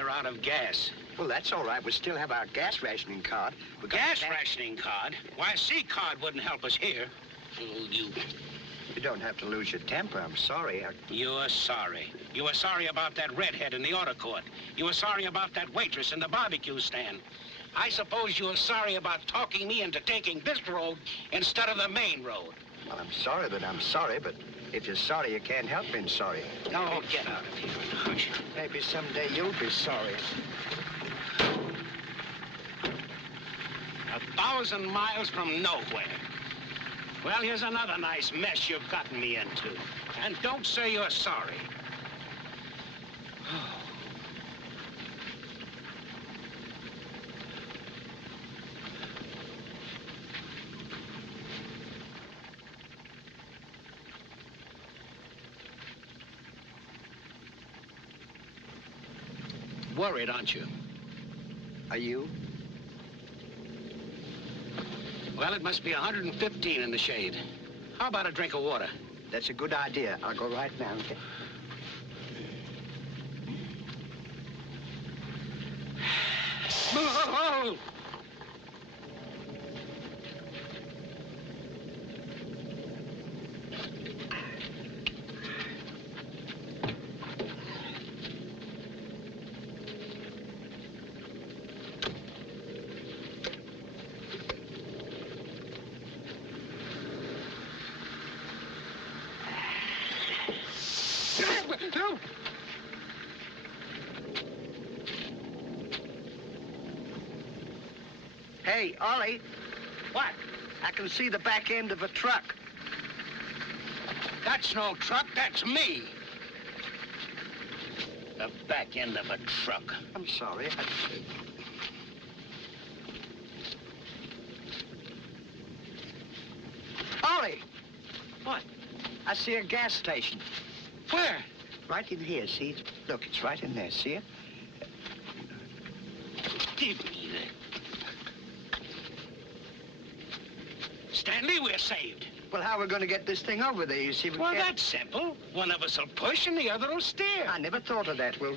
we're out of gas. Well, that's all right. We still have our gas rationing card. Gas rationing card? Why, a C card wouldn't help us here. Oh, you... You don't have to lose your temper. I'm sorry. You're sorry. You were sorry about that redhead in the auto court. You were sorry about that waitress in the barbecue stand. I suppose you were sorry about talking me into taking this road instead of the main road. Well, I'm sorry that I'm sorry, but if you're sorry, you can't help being sorry. No, get out of here and hush. Maybe someday you'll be sorry. 1,000 miles from nowhere. Well, here's another nice mess you've gotten me into. And don't say you're sorry. Worried, aren't you? Are you? Well, it must be 115 in the shade. How about a drink of water? That's a good idea. I'll go right now. Oh! No! Hey, Ollie. What? I can see the back end of a truck. That's no truck, that's me. The back end of a truck. I'm sorry. Ollie! What? I see a gas station. Where? Right in here, see? Look, it's right in there, see it? Give me that. Stanley, we're saved. Well, how are we going to get this thing over there? You see, Well, that's simple. One of us will push and the other will steer. I never thought of that, Will.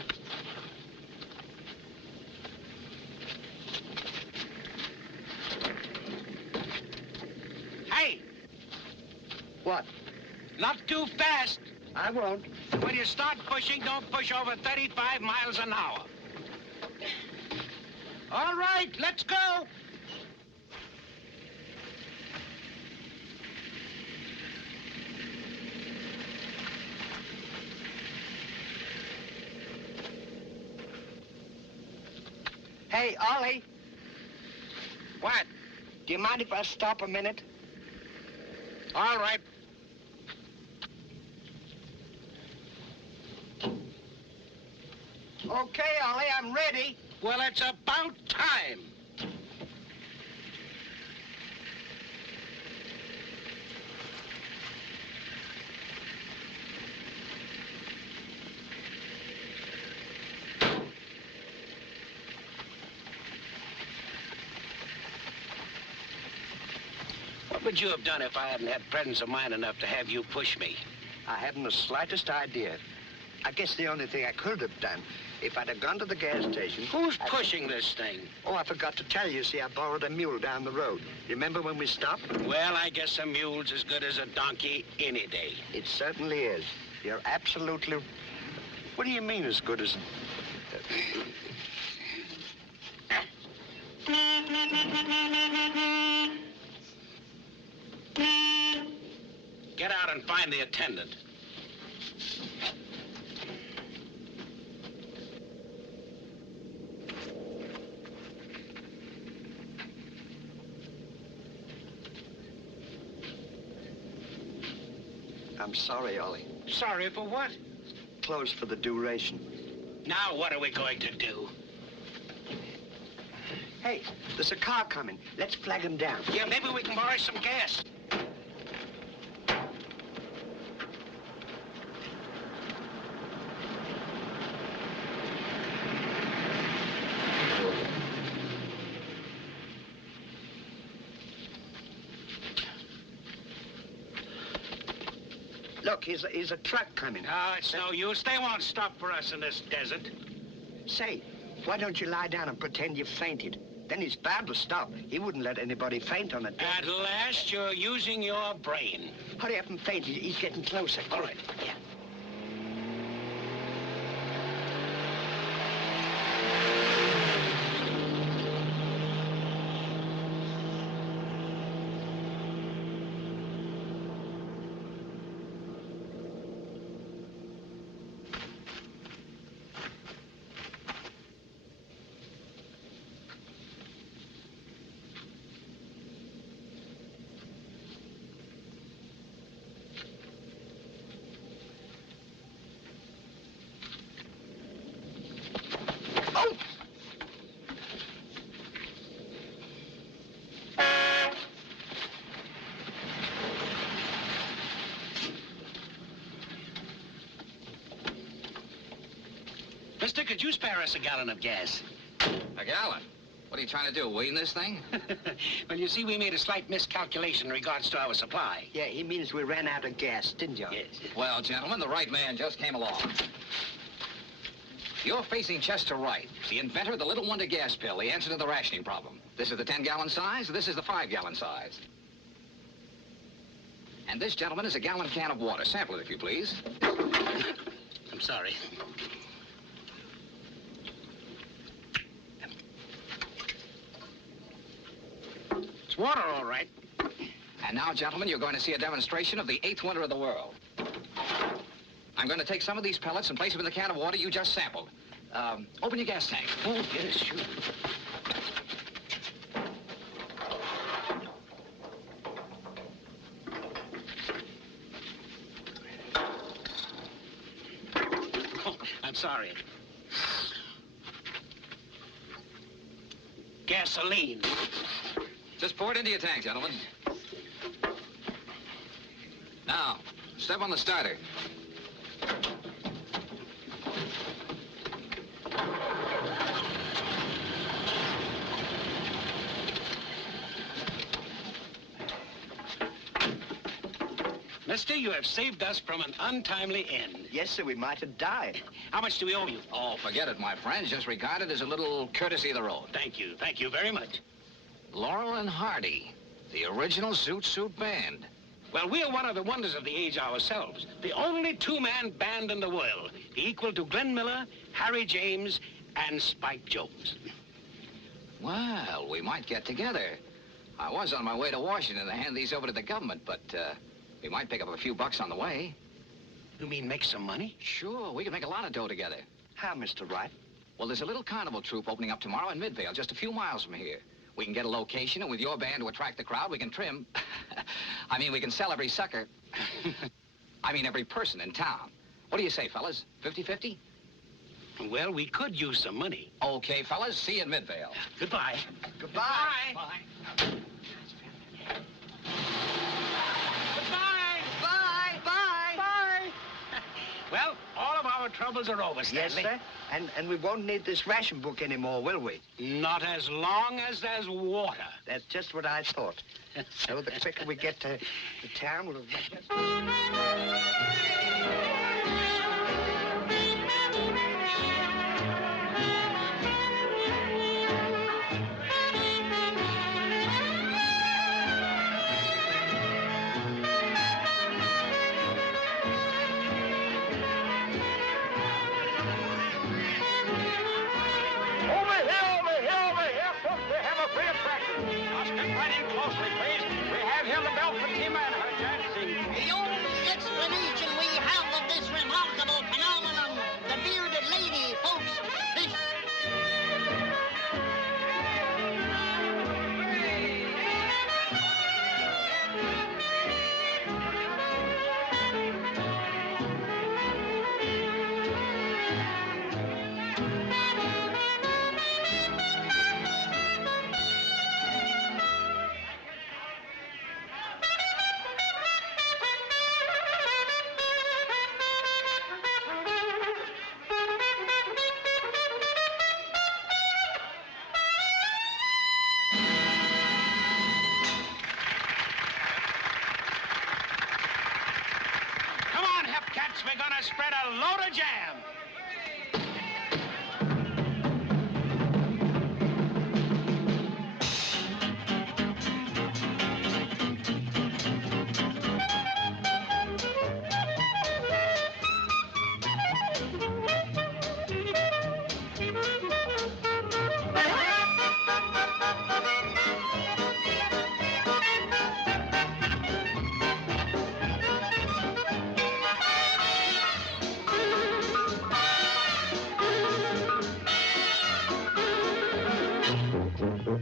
Hey! What? Not too fast. I won't. When you start pushing, don't push over 35 miles an hour. All right, let's go. Hey, Ollie. What? Do you mind if I stop a minute? All right. Okay, Ollie, I'm ready. Well, it's about time. What would you have done if I hadn't had presence of mind enough to have you push me? I haven't the slightest idea. I guess the only thing I could have done, if I'd have gone to the gas station... Who's pushing this thing? Oh, I forgot to tell you. See, I borrowed a mule down the road. You remember when we stopped? Well, I guess a mule's as good as a donkey any day. It certainly is. You're absolutely... What do you mean as good as... Get out and find the attendant. I'm sorry, Ollie. Sorry for what? Closed for the duration. Now what are we going to do? Hey, there's a car coming. Let's flag him down. Yeah, maybe we can borrow some gas. Look, here's a truck coming. No, it's no use. They won't stop for us in this desert. Say, why don't you lie down and pretend you fainted? Then his bad will stop. He wouldn't let anybody faint on a deck. At last, you're using your brain. Hurry up and faint. He's getting closer. All right. Yeah. Mister, could you spare us a gallon of gas? A gallon? What are you trying to do, wean this thing? Well, you see, we made a slight miscalculation in regards to our supply. Yeah, he means we ran out of gas, didn't you? Yes. Well, gentlemen, the right man just came along. You're facing Chester Wright, the inventor of the little wonder gas pill, the answer to the rationing problem. This is the 10-gallon size, this is the 5-gallon size. And this, gentleman, is a gallon can of water. Sample it, if you please. I'm sorry. It's water, all right. And now, gentlemen, you're going to see a demonstration of the 8th wonder of the world. I'm going to take some of these pellets and place them in the can of water you just sampled. Open your gas tank. Oh, yes, sure. Oh, I'm sorry. Gasoline. Just pour it into your tank, gentlemen. Now, step on the starter. Mister, you have saved us from an untimely end. Yes, sir, we might have died. How much do we owe you? Oh, forget it, my friends. Just regard it as a little courtesy of the road. Thank you very much. Laurel and Hardy, the original Zoot band. Well, we're one of the wonders of the age ourselves. The only two-man band in the world, equal to Glenn Miller, Harry James, and Spike Jones. Well, we might get together. I was on my way to Washington to hand these over to the government, but we might pick up a few bucks on the way. You mean make some money? Sure, we can make a lot of dough together. How, Mr. Wright? Well, there's a little carnival troupe opening up tomorrow in Midvale, just a few miles from here. We can get a location, and with your band to attract the crowd, we can trim. I mean, we can sell every sucker. I mean, every person in town. What do you say, fellas? 50-50? Well, we could use some money. Okay, fellas, see you in Midvale. Goodbye. Goodbye. Bye. Bye. Bye. Bye. Well, all of our troubles are over, Yes, Stanley. sir. And we won't need this ration book anymore, will we? Not as long as there's water. That's just what I thought. So the quicker we get to the town, we'll get... The only explanation we have of this remarkable phenomenon, the bearded lady, folks, this... Come on, Hepcats, we're gonna spread a load of jam.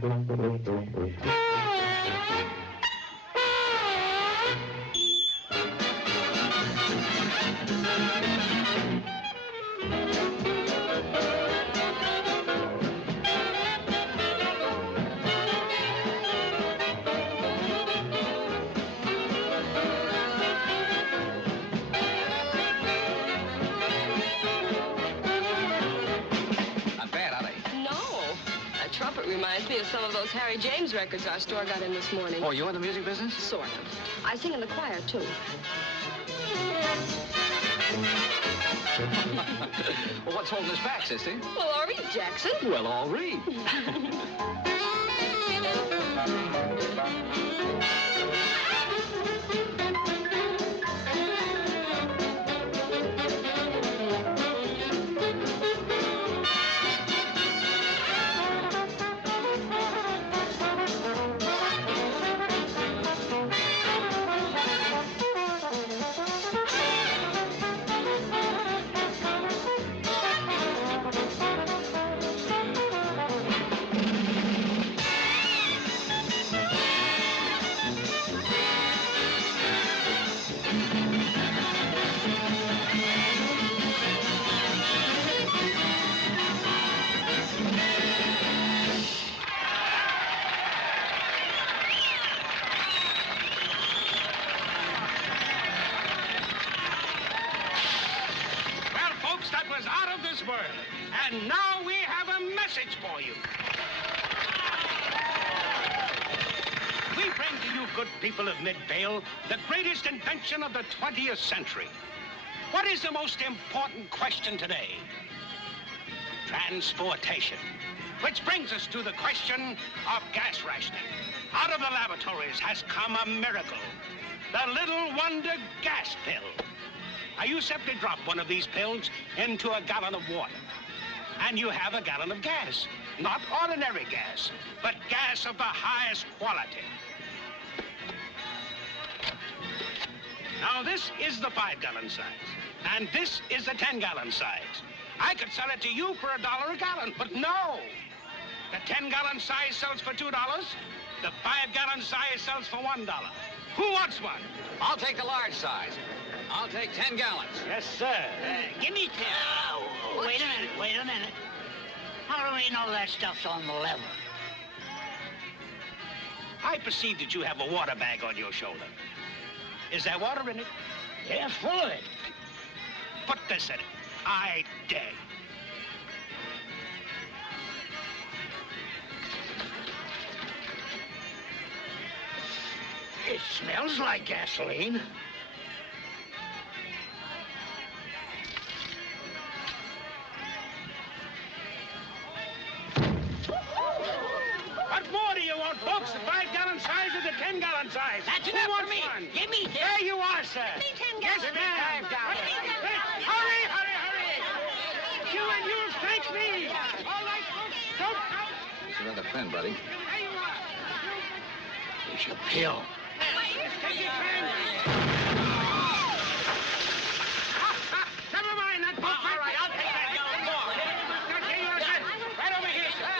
Trumpet reminds me of some of those Harry James records our store got in this morning. Oh, you in the music business? Sort of. I sing in the choir, too. Well, what's holding us back, sister? Well, all right, Jackson. Well, all right. That was out of this world. And now we have a message for you. We bring to you, good people of Midvale, the greatest invention of the 20th century. What is the most important question today? Transportation. Which brings us to the question of gas rationing. Out of the laboratories has come a miracle. The Little Wonder Gas Pill. Now, you simply drop one of these pills into a gallon of water, and you have a gallon of gas. Not ordinary gas, but gas of the highest quality. Now, this is the 5-gallon size, and this is the 10-gallon size. I could sell it to you for $1 a gallon, but no. The 10-gallon size sells for $2. The 5-gallon size sells for $1. Who wants one? I'll take the large size. I'll take 10 gallons. Yes, sir. Give me 10. Wait a minute. How do we know that stuff's on the level? I perceive that you have a water bag on your shoulder. Is there water in it? Yeah, full of it. Put this in it. I dare you. It smells like gasoline. What more do you want, folks? The 5-gallon size or the 10-gallon size? That's Who enough wants for me. one? Give me 10. There you are, sir. Give me 10 Yes, gallons. ma'am. Hurry, hurry, hurry. You and you'll thank me. All right, folks, don't count. It's another pen, buddy. There you are. It's a pill. Take your pen. Never mind that book. All right, I'll take that gallon more. Here you are, sir. Right over here, sir.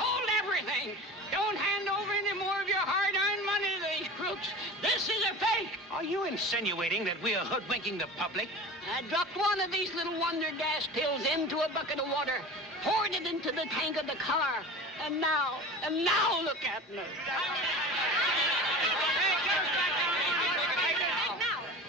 Hold everything. Don't hand over any more of your hard-earned money to these crooks. This is a fake. Are you insinuating that we are hoodwinking the public? I dropped one of these Little Wonder gas pills into a bucket of water, poured it into the tank of the car, and now look at me.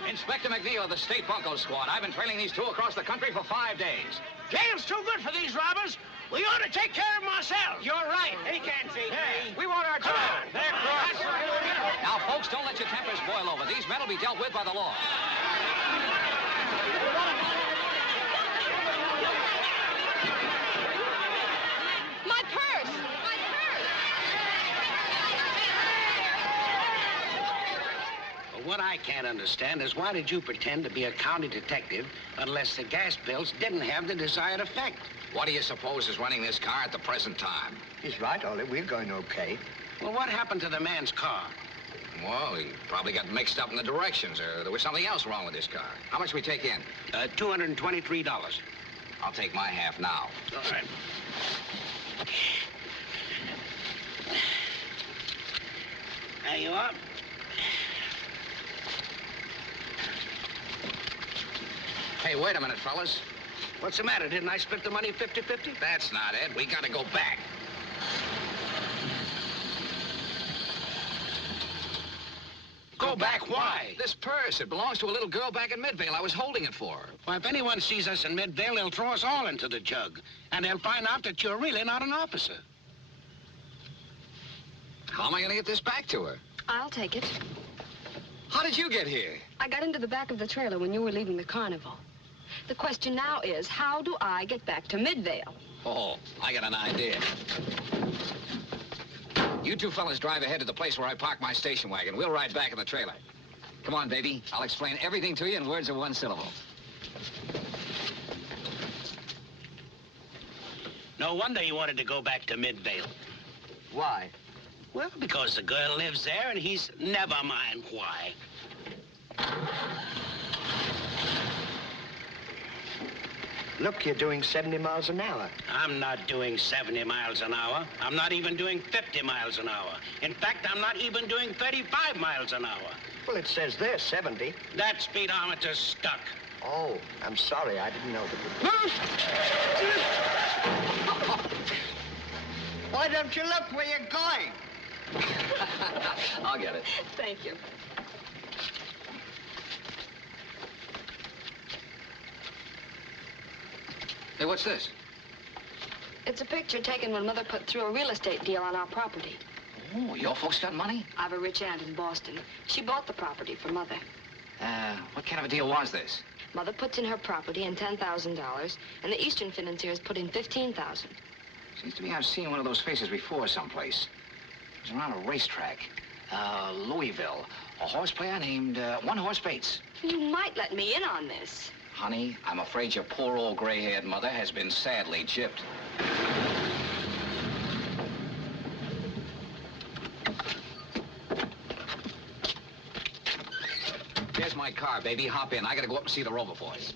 Inspector McNeil of the State Bunco Squad. I've been trailing these two across the country for 5 days. Jail's too good for these robbers. We ought to take care of them ourselves. You're right. He can't see me. We want our job. They're crooks. Now, folks, don't let your tempers boil over. These men will be dealt with by the law. My purse! My purse! Well, what I can't understand is why did you pretend to be a county detective unless the gas pills didn't have the desired effect? What do you suppose is running this car at the present time? He's right, Ollie. We're going okay. Well, what happened to the man's car? Well, he probably got mixed up in the directions, or there was something else wrong with this car. How much we take in? $223. I'll take my half now. All right. There you are. Hey, wait a minute, fellas. What's the matter? Didn't I split the money 50-50? That's not it. We gotta go back. Go back? Why? This purse, it belongs to a little girl back in Midvale. I was holding it for her. Well, if anyone sees us in Midvale, they'll throw us all into the jug. And they'll find out that you're really not an officer. How am I gonna get this back to her? I'll take it. How did you get here? I got into the back of the trailer when you were leaving the carnival. The question now is, how do I get back to Midvale? Oh, I got an idea. You two fellas drive ahead to the place where I parked my station wagon. We'll ride back in the trailer. Come on, baby. I'll explain everything to you in words of one syllable. No wonder you wanted to go back to Midvale. Why? Well, because the girl lives there and he's never mind why. Look, you're doing 70 miles an hour. I'm not doing 70 miles an hour. I'm not even doing 50 miles an hour. In fact, I'm not even doing 35 miles an hour. Well, it says there 70. That speedometer's stuck. Oh, I'm sorry. I didn't know that. Why don't you look where you're going? I'll get it. Thank you. Hey, what's this? It's a picture taken when Mother put through a real estate deal on our property. Oh, your folks got money? I've a rich aunt in Boston. She bought the property for Mother. What kind of a deal was this? Mother puts in her property and $10,000, and the Eastern financiers put in $15,000. Seems to me I've seen one of those faces before someplace. It was around a racetrack. Louisville. A horse player named, One Horse Bates. You might let me in on this. Honey, I'm afraid your poor old gray-haired mother has been sadly gypped. Here's my car, baby. Hop in. I gotta go up and see the Rover boys.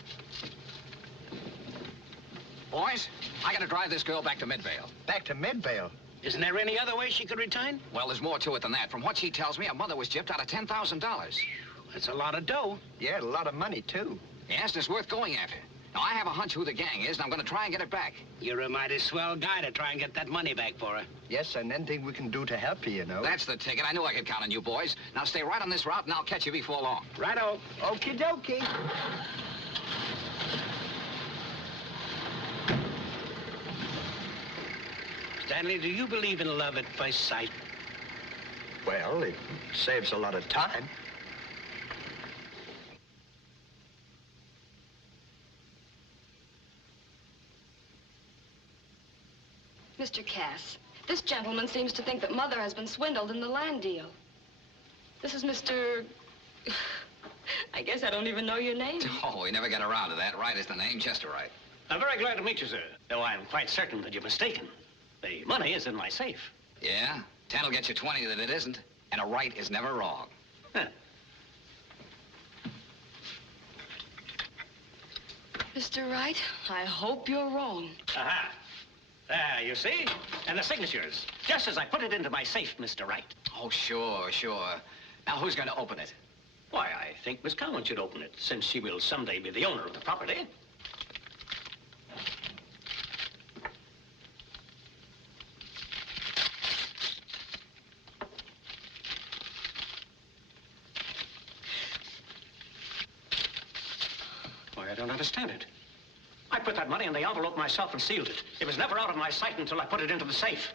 Boys, I gotta drive this girl back to Midvale. Back to Midvale? Isn't there any other way she could return? Well, there's more to it than that. From what she tells me, her mother was gypped out of $10,000. That's a lot of dough. Yeah, a lot of money, too. Yes, and it's worth going after. Now, I have a hunch who the gang is, and I'm gonna try and get it back. You're a mighty swell guy to try and get that money back for her. Yes, and anything we can do to help you, you know. That's the ticket. I knew I could count on you boys. Now, stay right on this route, and I'll catch you before long. Righto. Okie dokie. Stanley, do you believe in love at first sight? Well, it saves a lot of time. Mr. Cass, this gentleman seems to think that Mother has been swindled in the land deal. This is Mr... I guess I don't even know your name. Oh, we never get around to that. Wright is the name, Chester Wright. I'm very glad to meet you, sir. Though I'm quite certain that you're mistaken. The money is in my safe. Yeah? 10 will get you 20 that it isn't. And a right is never wrong. Huh. Mr. Wright, I hope you're wrong. Aha. There, you see? And the signatures. Just as I put it into my safe, Mr. Wright. Oh, sure, sure. Now, who's going to open it? Why, I think Miss Cowan should open it, since she will someday be the owner of the property. Why, I don't understand it. I put that money in the envelope myself and sealed it. It was never out of my sight until I put it into the safe.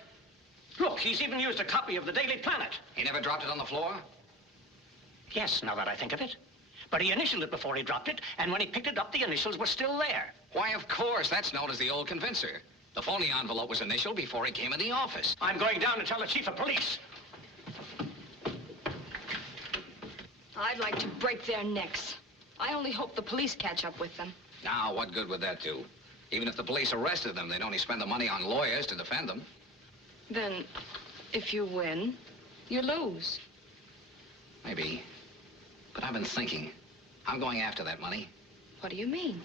Look, he's even used a copy of the Daily Planet. He never dropped it on the floor? Yes, now that I think of it. But he initialed it before he dropped it, and when he picked it up, the initials were still there. Why, of course. That's known as the old convincer. The phony envelope was initialed before he came in the office. I'm going down to tell the chief of police. I'd like to break their necks. I only hope the police catch up with them. Now, what good would that do? Even if the police arrested them, they'd only spend the money on lawyers to defend them. Then, if you win, you lose. Maybe. But I've been thinking. I'm going after that money. What do you mean?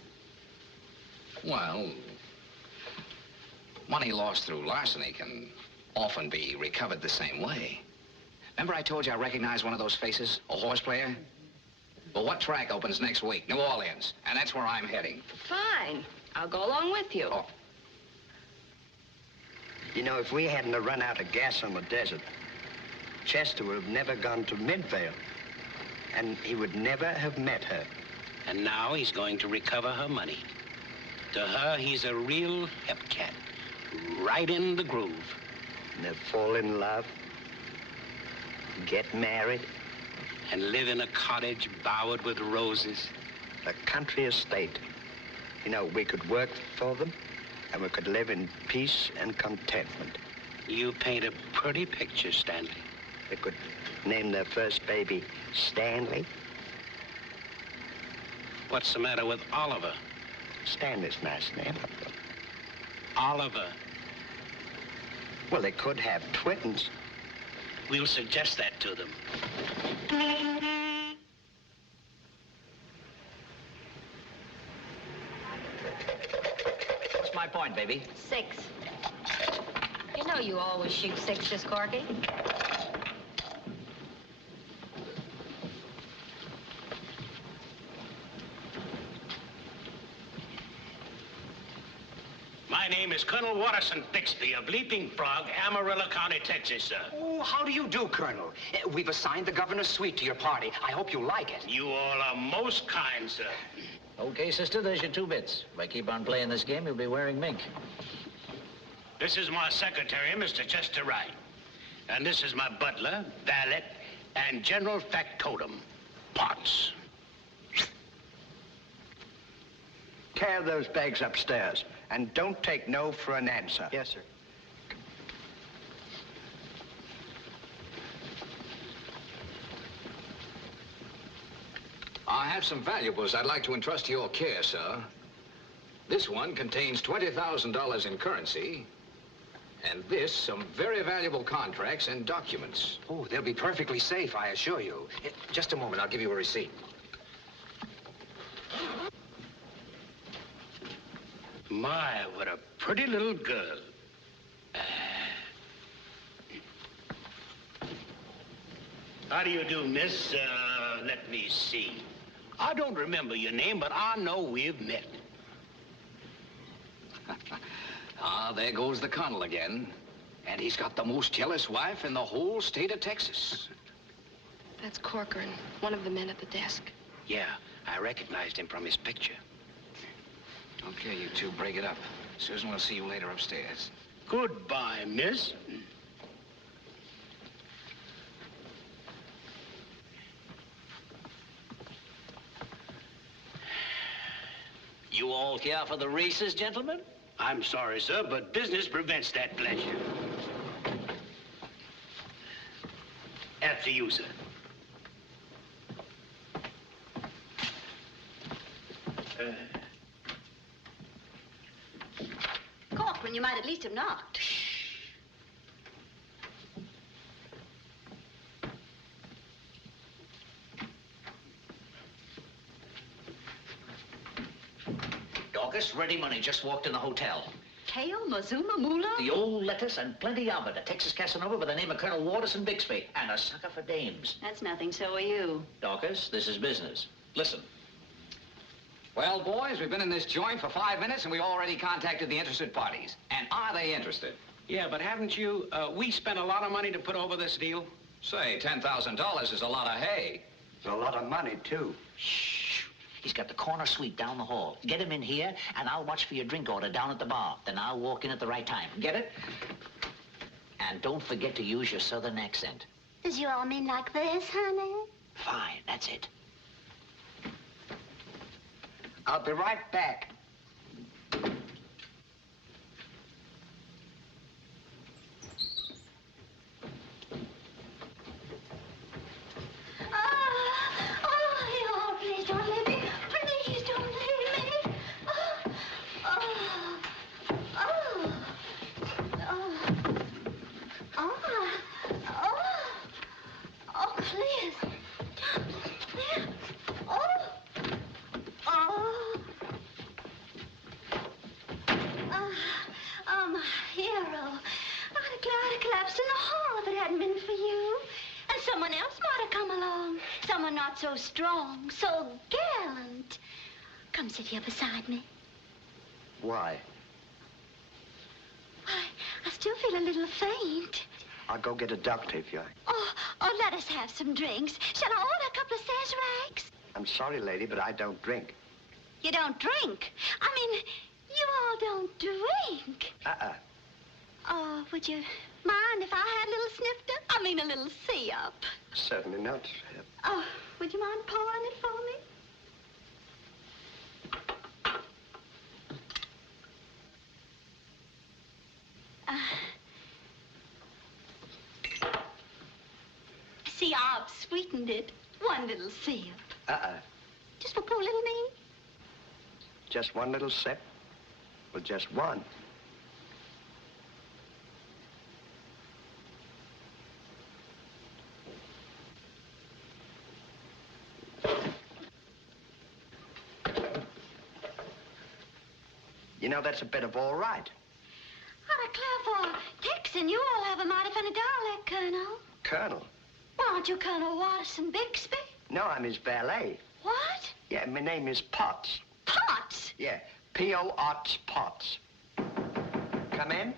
Well, money lost through larceny can often be recovered the same way. Remember I told you I recognized one of those faces? A horse player? Well, what track opens next week? New Orleans. And that's where I'm heading. Fine. I'll go along with you. Oh. You know, if we hadn't run out of gas on the desert, Chester would have never gone to Midvale. And he would never have met her. And now he's going to recover her money. To her, he's a real hep cat. Right in the groove. And they'll fall in love, get married. And live in a cottage bowered with roses. A country estate. You know, we could work for them, and we could live in peace and contentment. You paint a pretty picture, Stanley. They could name their first baby Stanley. What's the matter with Oliver? Stanley's a nice name. Oliver. Well, they could have twins. We'll suggest that to them. What's my point, baby? 6. You know you always shoot 6s, Corky. My name is Colonel Watterson Bixby of Leaping Frog, Amarillo County, Texas, sir. Oh, how do you do, Colonel? We've assigned the governor's suite to your party. I hope you like it. You all are most kind, sir. Okay, sister, there's your 2 bits. If I keep on playing this game, you'll be wearing mink. This is my secretary, Mr. Chester Wright. And this is my butler, valet, and general factotum, Potts. Carry those bags upstairs, and don't take no for an answer. Yes, sir. I have some valuables I'd like to entrust to your care, sir. This one contains $20,000 in currency, and this, some very valuable contracts and documents. Oh, they'll be perfectly safe, I assure you. Just a moment, I'll give you a receipt. My, what a pretty little girl. How do you do, miss? Let me see. I don't remember your name, but I know we've met. Ah, there goes the colonel again. And he's got the most jealous wife in the whole state of Texas. That's Corcoran, one of the men at the desk. Yeah, I recognized him from his picture. Okay, you two, break it up. Susan, we'll see you later upstairs. Goodbye, miss. You all here for the races, gentlemen? I'm sorry, sir, but business prevents that pleasure. After you, sir. Corcoran, you might at least have knocked. Dorcas, ready money. Just walked in the hotel. Kale, Mazuma, Moolah? The old lettuce and plenty of it. A Texas Casanova by the name of Colonel Watterson Bixby. And a sucker for dames. That's nothing, so are you. Dorcas, this is business. Listen. Well, boys, we've been in this joint for 5 minutes, and we already contacted the interested parties. And are they interested? Yeah, but haven't you, we spent a lot of money to put over this deal? Say, $10,000 is a lot of hay. It's a lot of money, too. Shh. He's got the corner suite down the hall. Get him in here, and I'll watch for your drink order down at the bar. Then I'll walk in at the right time. Get it? And don't forget to use your southern accent. Does you all mean like this, honey? Fine, that's it. I'll be right back. Please don't leave me. Please don't leave me. Please. collapsed in the hall if it hadn't been for you. And someone else might have come along. Someone not so strong, so gallant. Come sit here beside me. Why? Why, I still feel a little faint. I'll go get a doctor if you like. Oh, let us have some drinks. Shall I order a couple of sazeracs? I'm sorry, lady, but I don't drink. You don't drink? I mean, you all don't drink. Oh, would you mind if I had a little snifter? I mean, a little see-up. Certainly not. Oh, would you mind pouring it for me? See, I've sweetened it. One little sip. Just for poor little me. Just one little sip? Well, just one. You know, that's a bit of all right. I declare for Texan, you all have a mighty funny dialect, Colonel. Colonel? Well, aren't you Colonel Watterson Bixby? No, I'm his valet. What? Yeah, my name is Potts. Potts? Yeah, P-O-Otts Potts. Come in?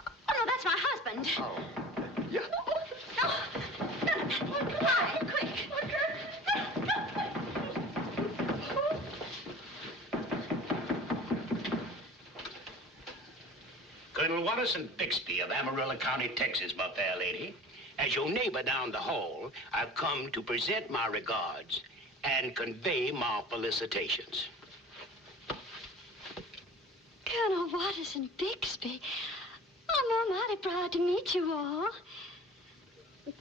Oh, no, that's my husband. Oh. Yeah. No. Quiet, quick. Colonel Watterson Bixby of Amarillo County, Texas, my fair lady. As your neighbor down the hall, I've come to present my regards and convey my felicitations. Colonel Watterson Bixby, I'm mighty proud to meet you all.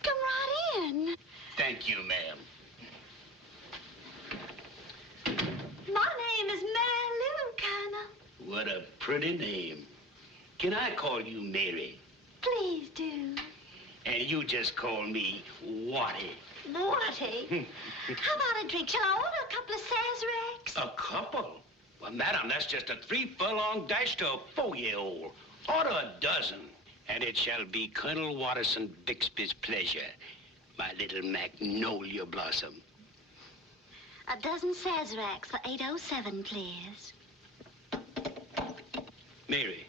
Come right in. Thank you, ma'am. My name is Mary Lou, Colonel. What a pretty name. Can I call you Mary? Please do. And you just call me Watty. Watty? How about a drink? Shall I order a couple of sazeracs? A couple? Well, madam, that's just a 3-furlong dash to a 4-year-old. Order a dozen, and it shall be Colonel Watterson Bixby's pleasure, my little magnolia blossom. A dozen sazeracs for 807, please. Mary,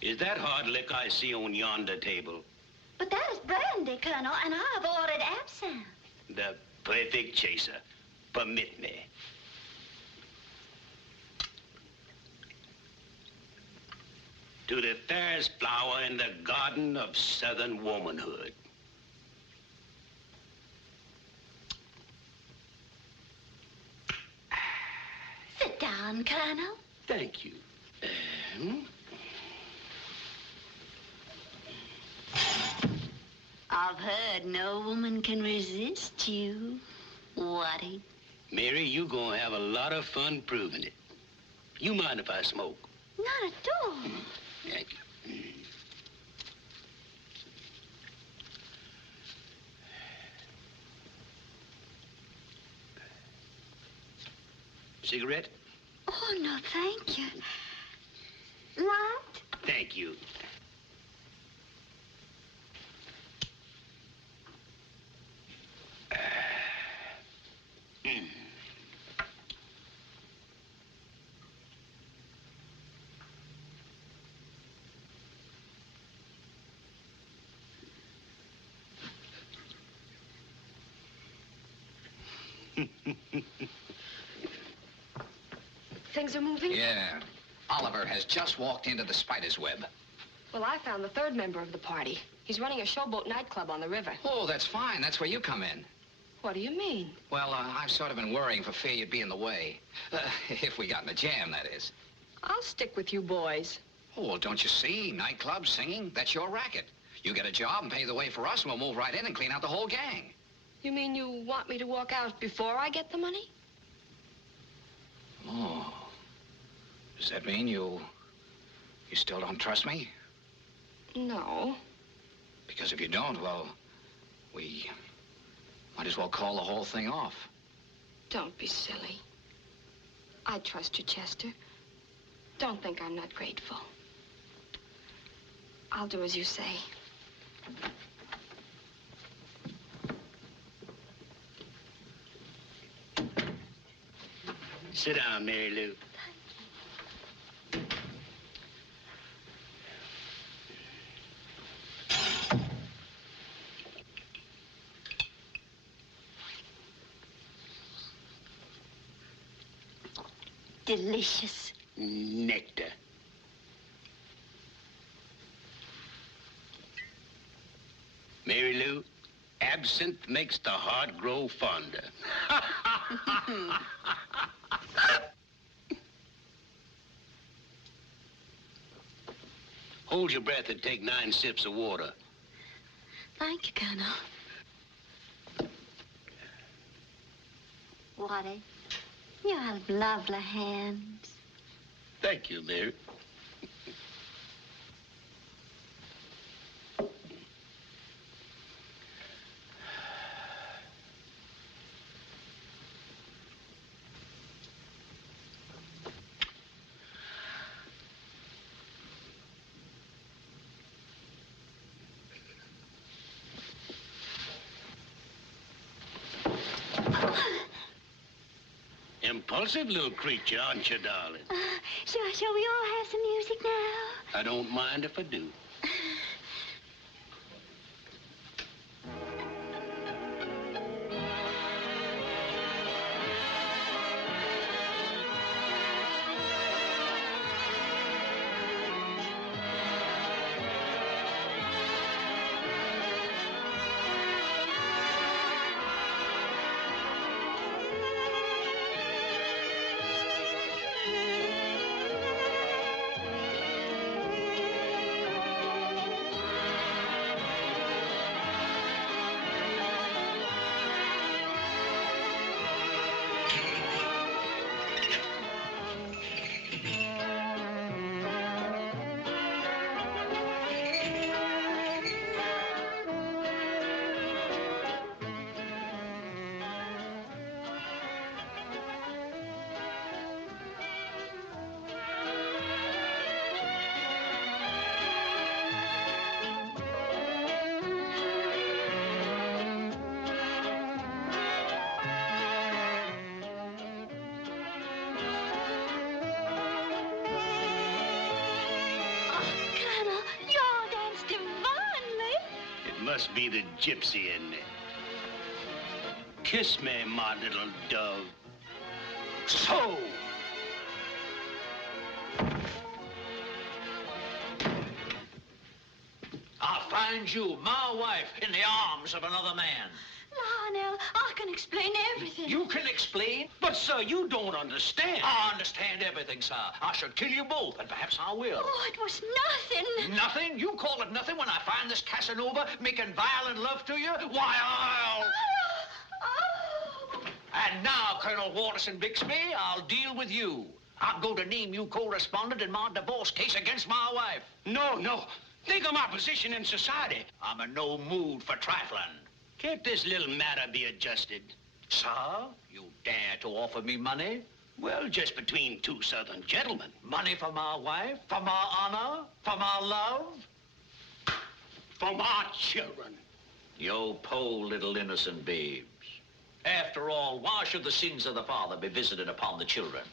is that hard liquor I see on yonder table? But that is brandy, Colonel, and I've ordered absinthe. The perfect chaser. Permit me. To the fairest flower in the garden of Southern womanhood. Sit down, Colonel. Thank you. I've heard no woman can resist you, Watty. Mary, you gonna have a lot of fun proving it. You mind if I smoke? Not at all. Thank you. Cigarette? Oh, no, thank you. Light? Thank you. Things are moving? Yeah. Oliver has just walked into the spider's web. Well, I found the third member of the party. He's running a showboat nightclub on the river. Oh, that's fine. That's where you come in. What do you mean? Well, I've sort of been worrying for fear you'd be in the way. If we got in a jam, that is. I'll stick with you boys. Oh, well, don't you see? Nightclub, singing, that's your racket. You get a job and pay the way for us, and we'll move right in and clean out the whole gang. You mean you want me to walk out before I get the money? Oh. Does that mean you still don't trust me? No. Because if you don't, well, we might as well call the whole thing off. Don't be silly. I trust you, Chester. Don't think I'm not grateful. I'll do as you say. Sit down, Mary Lou. Delicious. Nectar. Mary Lou, absinthe makes the heart grow fonder. Hold your breath and take 9 sips of water. Thank you, Colonel. Waddy, you have lovely hands. Thank you, Mary. Impulsive little creature, aren't you, darling? Shall we all have some music now? I don't mind if I do. Must be the gypsy in there. Kiss me, my little dove. So! I'll find you, my wife, in the arms of another man. Lionel, I can explain everything. You can explain? But, sir, you don't understand. I understand everything, sir. I should kill you both, and perhaps I will. Oh, it was nothing. Nothing? You call it nothing when I find this Casanova making violent love to you? Why, I'll... Oh. And now, Colonel Watterson Bixby, I'll deal with you. I'm going to name you co-respondent in my divorce case against my wife. No. Think of my position in society. I'm in no mood for trifling. Can't this little matter be adjusted? Sir, you dare to offer me money? Well, just between two Southern gentlemen. Money for my wife? For my honor? For my love? For my children. You poor little innocent babes. After all, why should the sins of the father be visited upon the children?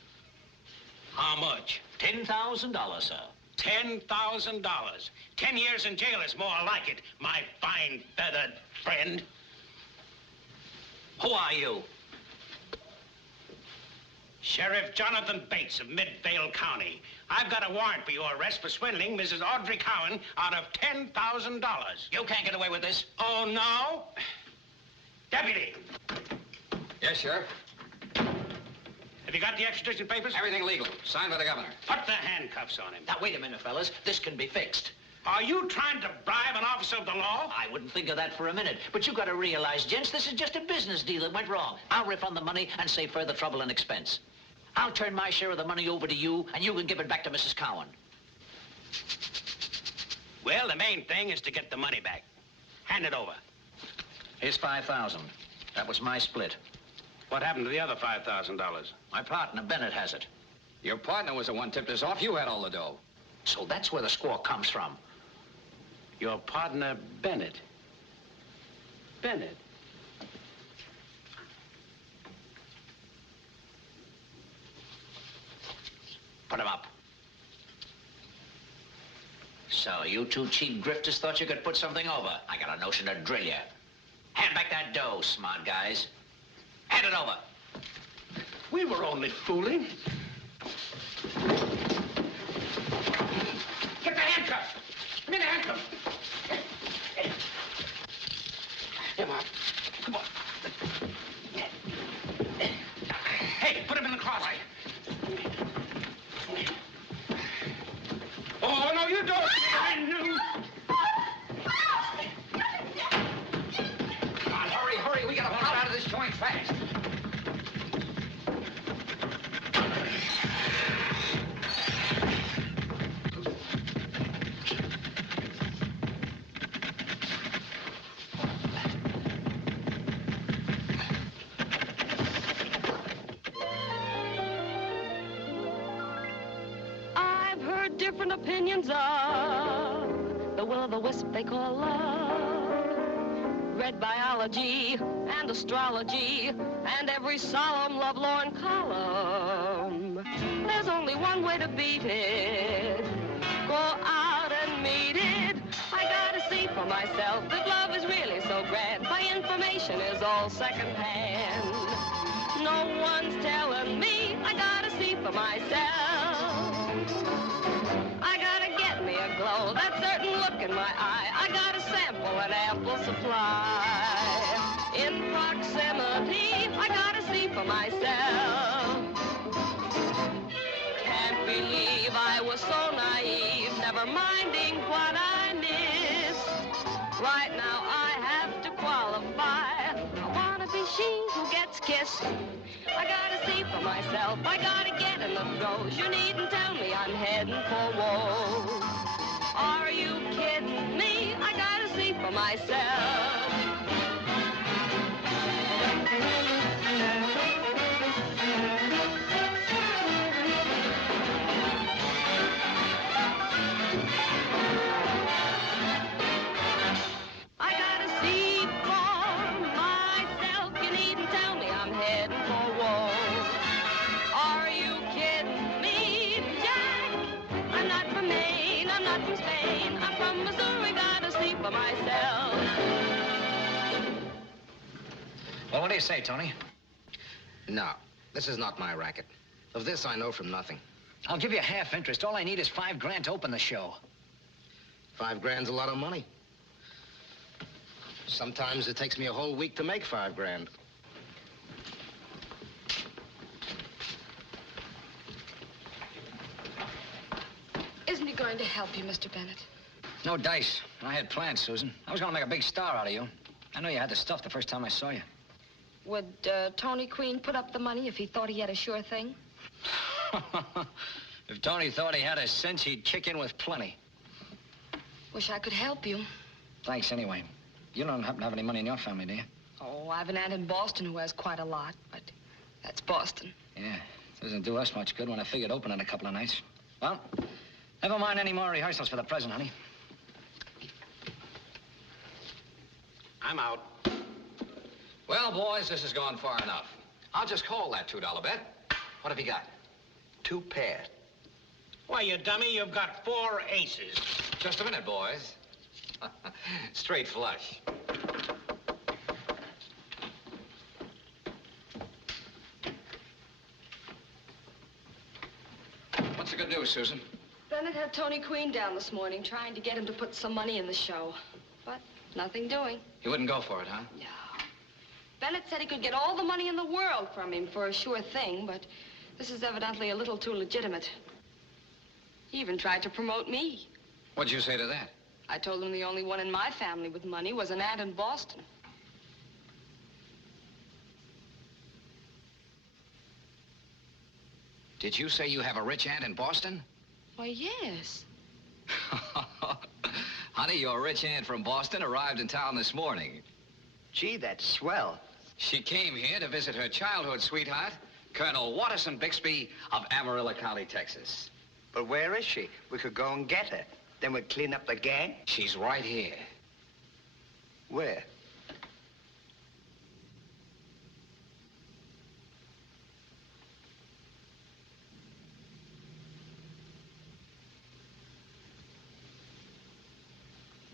How much? $10,000, sir. $10,000. 10 years in jail is more like it, my fine feathered friend. Who are you? Sheriff Jonathan Bates of Midvale County. I've got a warrant for your arrest for swindling Mrs. Audrey Cowan out of $10,000. You can't get away with this. Oh, no? Deputy. Yes, Sheriff. Have you got the extradition papers? Everything legal. Signed by the governor. Put the handcuffs on him. Now, wait a minute, fellas. This can be fixed. Are you trying to bribe an officer of the law? I wouldn't think of that for a minute. But you got to realize, gents, this is just a business deal that went wrong. I'll refund the money and save further trouble and expense. I'll turn my share of the money over to you, and you can give it back to Mrs. Cowan. Well, the main thing is to get the money back. Hand it over. Here's $5,000. That was my split. What happened to the other $5,000? My partner, Bennett, has it. Your partner was the one tipped us off. You had all the dough. So that's where the score comes from. Your partner, Bennett. Bennett? Put him up. So, you two cheap grifters thought you could put something over. I got a notion to drill you. Hand back that dough, smart guys. Hand it over. We were only fooling. Get the handcuffs. Give me the handcuffs. Come on. Come on. Hey, put him in the closet. Oh, no, you don't. Come on, hurry, hurry. We gotta pull out of this joint fast. Different opinions of the will-o'-the-wisp they call love. Read biology and astrology and every solemn lovelorn column. There's only one way to beat it. Go out and meet it. I gotta see for myself if love is really so grand. My information is all secondhand. No one's telling me. I gotta see for myself. I gotta get me a glow, that certain look in my eye. I gotta sample an ample supply. In proximity, I gotta see for myself. Can't believe I was so naive, never minding what I missed. Right now I have to qualify. I wanna be she who gets kissed. I gotta see for myself, I gotta get in the throes. You needn't tell me I'm heading for woe. Are you kidding me? I gotta see for myself. I gotta see for myself. You needn't tell me I'm heading for woe. Are you kidding me, Jack? I'm not from Maine, I'm not from Spain. I'm from Missouri, gotta see for myself. Well, what do you say, Tony? No, this is not my racket. Of this, I know from nothing. I'll give you half interest. All I need is $5 grand to open the show. $5 grand's a lot of money. Sometimes it takes me a whole week to make $5 grand. Isn't he going to help you, Mr. Bennett? No dice. I had plans, Susan. I was gonna make a big star out of you. I knew you had the stuff the first time I saw you. Would Tony Queen put up the money if he thought he had a sure thing? If Tony thought he had a cinch, he'd kick in with plenty. Wish I could help you. Thanks anyway. You don't happen to have any money in your family, do you? Oh, I have an aunt in Boston who has quite a lot, but that's Boston. Yeah, it doesn't do us much good when I figured opening a couple of nights. Well, never mind any more rehearsals for the present, honey. I'm out. Well, boys, this has gone far enough. I'll just call that $2 bet. What have you got? 2 pair. Why, you dummy, you've got 4 aces. Just a minute, boys. Straight flush. What's the good news, Susan? Bennett had Tony Queen down this morning trying to get him to put some money in the show. But nothing doing. He wouldn't go for it, huh? No. Bennett said he could get all the money in the world from him for a sure thing, but this is evidently a little too legitimate. He even tried to promote me. What'd you say to that? I told him the only one in my family with money was an aunt in Boston. Did you say you have a rich aunt in Boston? Why, yes. Honey, your rich aunt from Boston arrived in town this morning. Gee, that's swell. She came here to visit her childhood sweetheart, Colonel Watterson Bixby of Amarillo County, Texas. But where is she? We could go and get her. Then we'll clean up the gang? She's right here. Where?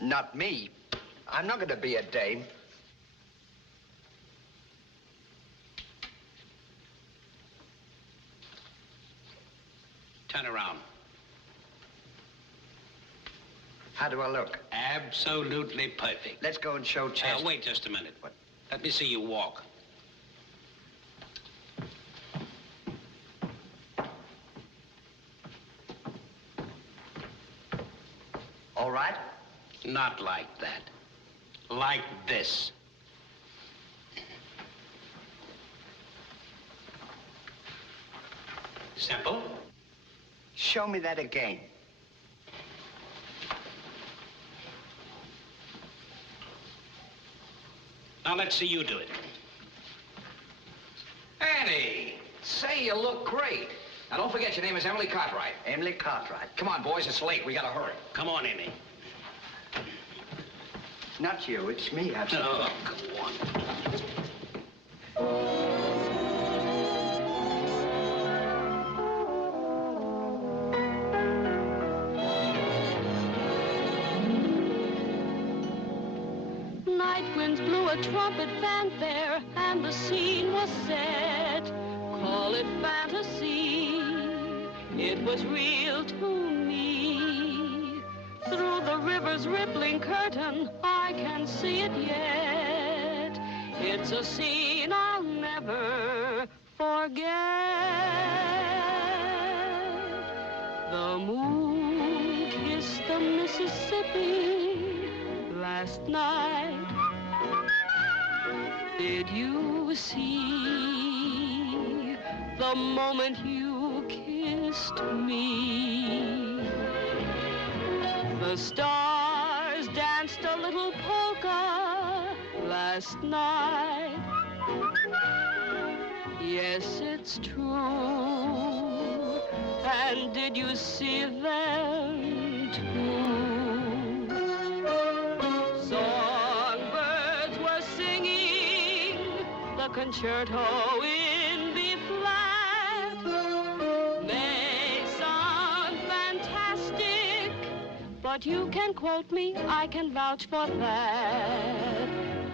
Not me. I'm not going to be a dame. Turn around. How do I look? Absolutely perfect. Let's go and show Chester. Wait just a minute. What? Let me see you walk. All right? Not like that. Like this. Simple. Show me that again. Now let's see you do it. Annie, say you look great. Now don't forget your name is Emily Cartwright. Emily Cartwright. Come on, boys, it's late. We gotta hurry. Come on, Amy. Not you, it's me. I'm sorry. Oh, go on. Night winds blew a trumpet fanfare, and the scene was set. Call it fantasy, it was real to me. Through the river's rippling curtain, I can see it yet. It's a scene I'll never forget. The moon kissed the Mississippi last night. Did you see the moment you kissed me? The stars danced a little polka last night. Yes, it's true. And did you see them too? Songbirds were singing the concerto in B flat. They sound fantastic, but you can quote me, I can vouch for that.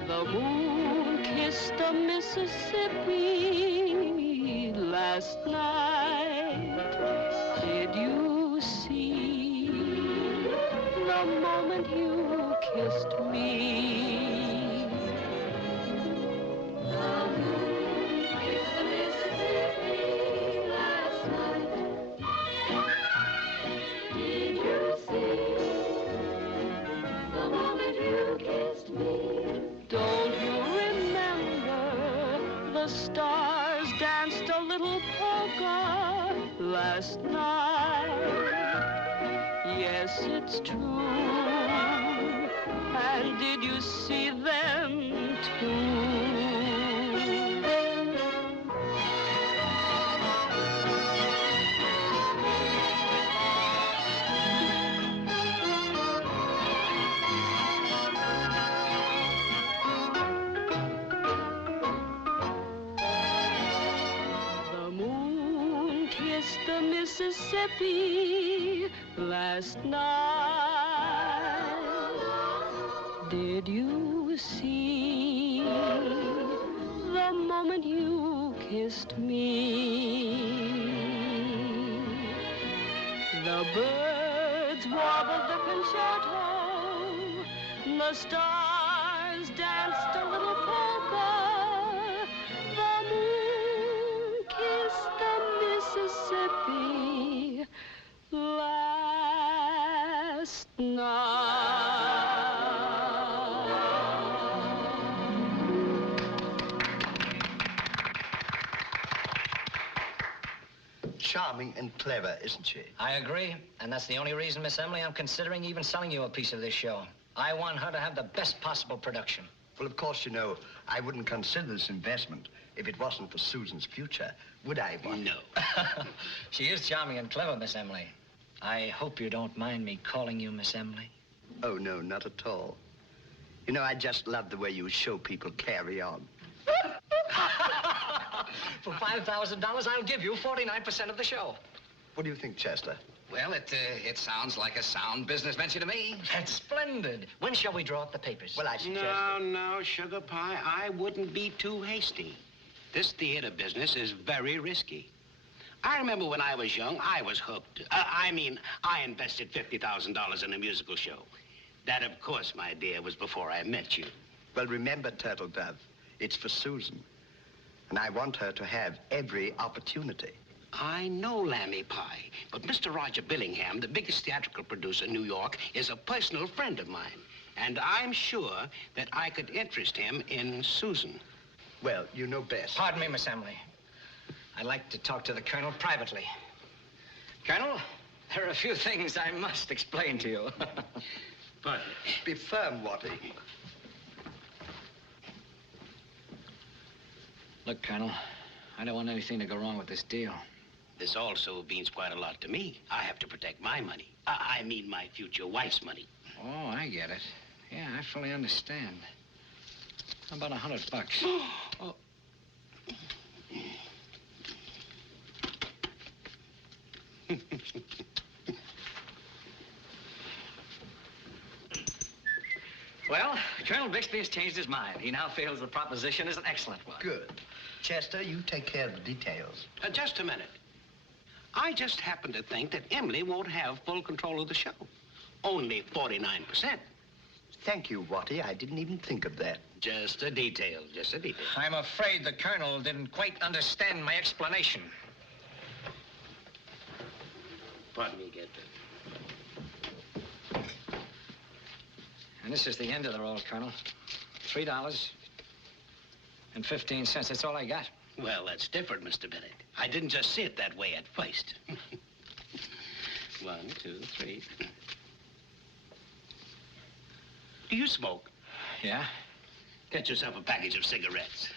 The moon kissed the Mississippi last night. Did you see the moment you kissed me? The moon kissed the Mississippi last night. Did you see the moment you kissed me? Don't you remember the stars danced a little polka last night? Yes, it's true. And did you see them too? The moon kissed the Mississippi last night. Did you see the moment you kissed me? The birds warbled the concerto, the stars danced a little polka, the moon kissed the Mississippi last night. Charming and clever, isn't she? I agree, and that's the only reason, Miss Emily, I'm considering even selling you a piece of this show. I want her to have the best possible production. Well, of course, you know, I wouldn't consider this investment if it wasn't for Susan's future, would I, Bob? No. She is charming and clever, Miss Emily. I hope you don't mind me calling you Miss Emily. Oh, no, not at all. You know, I just love the way you show people carry on. For $5,000, I'll give you 49% of the show. What do you think, Chester? Well, it sounds like a sound business venture to me. That's splendid. When shall we draw up the papers? Well, I suggest... No, Sugar Pie, I wouldn't be too hasty. This theater business is very risky. I remember when I was young, I was hooked. I invested $50,000 in a musical show. That, of course, my dear, was before I met you. Well, remember, Turtle Dove, it's for Susan. And I want her to have every opportunity. I know, Lammy Pie, but Mr. Roger Billingham, the biggest theatrical producer in New York, is a personal friend of mine. And I'm sure that I could interest him in Susan. Well, you know best. Pardon me, Miss Emily. I'd like to talk to the Colonel privately. Colonel, there are a few things I must explain to you. But be firm, Watty. Look, Colonel, I don't want anything to go wrong with this deal. this also means quite a lot to me. I have to protect my money. I mean my future wife's money. Oh, I get it. Yeah, I fully understand. How about $100? Oh. Well, Colonel Bixby has changed his mind. He now feels the proposition is an excellent one. Good. Chester, you take care of the details. Just a minute. I just happen to think that Emily won't have full control of the show. Only 49%. Thank you, Watty. I didn't even think of that. Just a detail, just a detail. I'm afraid the Colonel didn't quite understand my explanation. Pardon me, get And this is the end of the roll, Colonel. $3.15. That's all I got. Well, that's different, Mr. Bennett. I didn't just see it that way at first. 1, 2, 3. Do you smoke? Yeah? Get yourself a package of cigarettes.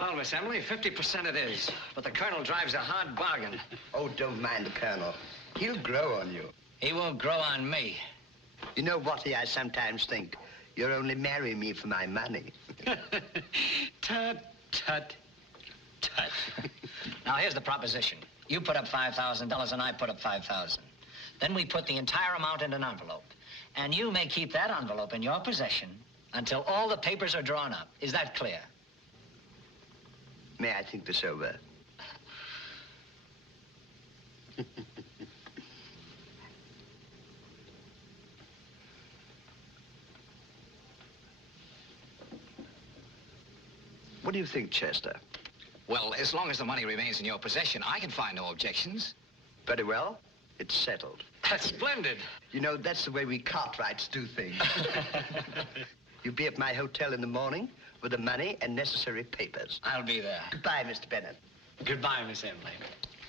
Well, Miss Emily, 50% it is. But the Colonel drives a hard bargain. Oh, don't mind the Colonel. He'll grow on you. He won't grow on me. You know, Watty, I sometimes think you're only marrying me for my money. Tut, tut, tut. Now, here's the proposition. You put up $5,000 and I put up $5,000. Then we put the entire amount in an envelope. And you may keep that envelope in your possession until all the papers are drawn up. Is that clear? May I think this over? What do you think, Chester? Well, as long as the money remains in your possession, I can find no objections. Very well. It's settled. That's splendid. You know, that's the way we Cartwrights do things. You'll be at my hotel in the morning with the money and necessary papers. I'll be there. Goodbye, Mr. Bennett. Goodbye, Miss Emily.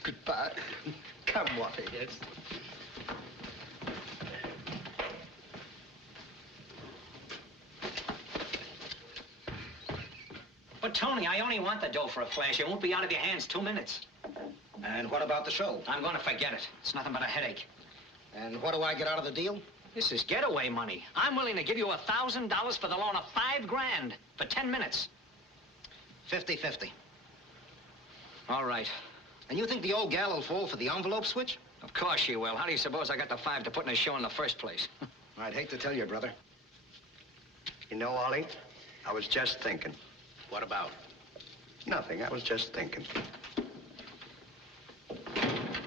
Goodbye. Come, Watty. Yes. But, Tony, I only want the dough for a flash. It won't be out of your hands 2 minutes. And what about the show? I'm going to forget it. It's nothing but a headache. And what do I get out of the deal? This is getaway money. I'm willing to give you $1,000 for the loan of $5 grand for 10 minutes. 50-50. All right. And you think the old gal will fall for the envelope switch? Of course she will. How do you suppose I got the $5 to put in a show in the first place? I'd hate to tell you, brother. You know, Ollie, I was just thinking. What about? Nothing. I was just thinking.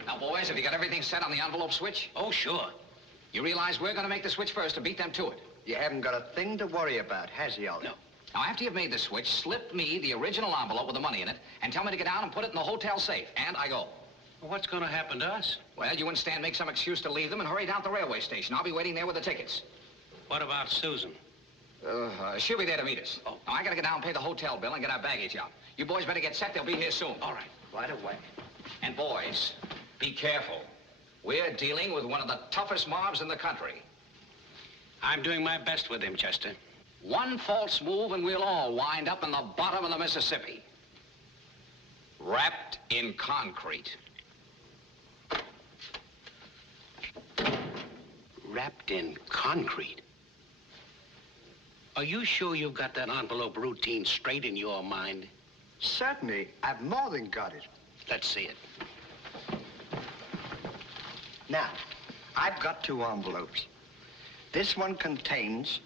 Now, boys, have you got everything set on the envelope switch? Oh, sure. You realize we're going to make the switch first to beat them to it. You haven't got a thing to worry about, has he, Ollie? No. Now, after you've made the switch, slip me the original envelope with the money in it and tell me to get down and put it in the hotel safe. And I go. Well, what's going to happen to us? Well, you and Stan make some excuse to leave them and hurry down to the railway station. I'll be waiting there with the tickets. What about Susan? She'll be there to meet us. Oh. Now, I got to get down and pay the hotel bill and get our baggage out. You boys better get set. They'll be here soon. All right. Right away. And boys, be careful. We're dealing with one of the toughest mobs in the country. I'm doing my best with him, Chester. One false move and we'll all wind up in the bottom of the Mississippi. Wrapped in concrete. Wrapped in concrete? Are you sure you've got that envelope routine straight in your mind? Certainly. I've more than got it. Let's see it. Now, I've got 2 envelopes. This one contains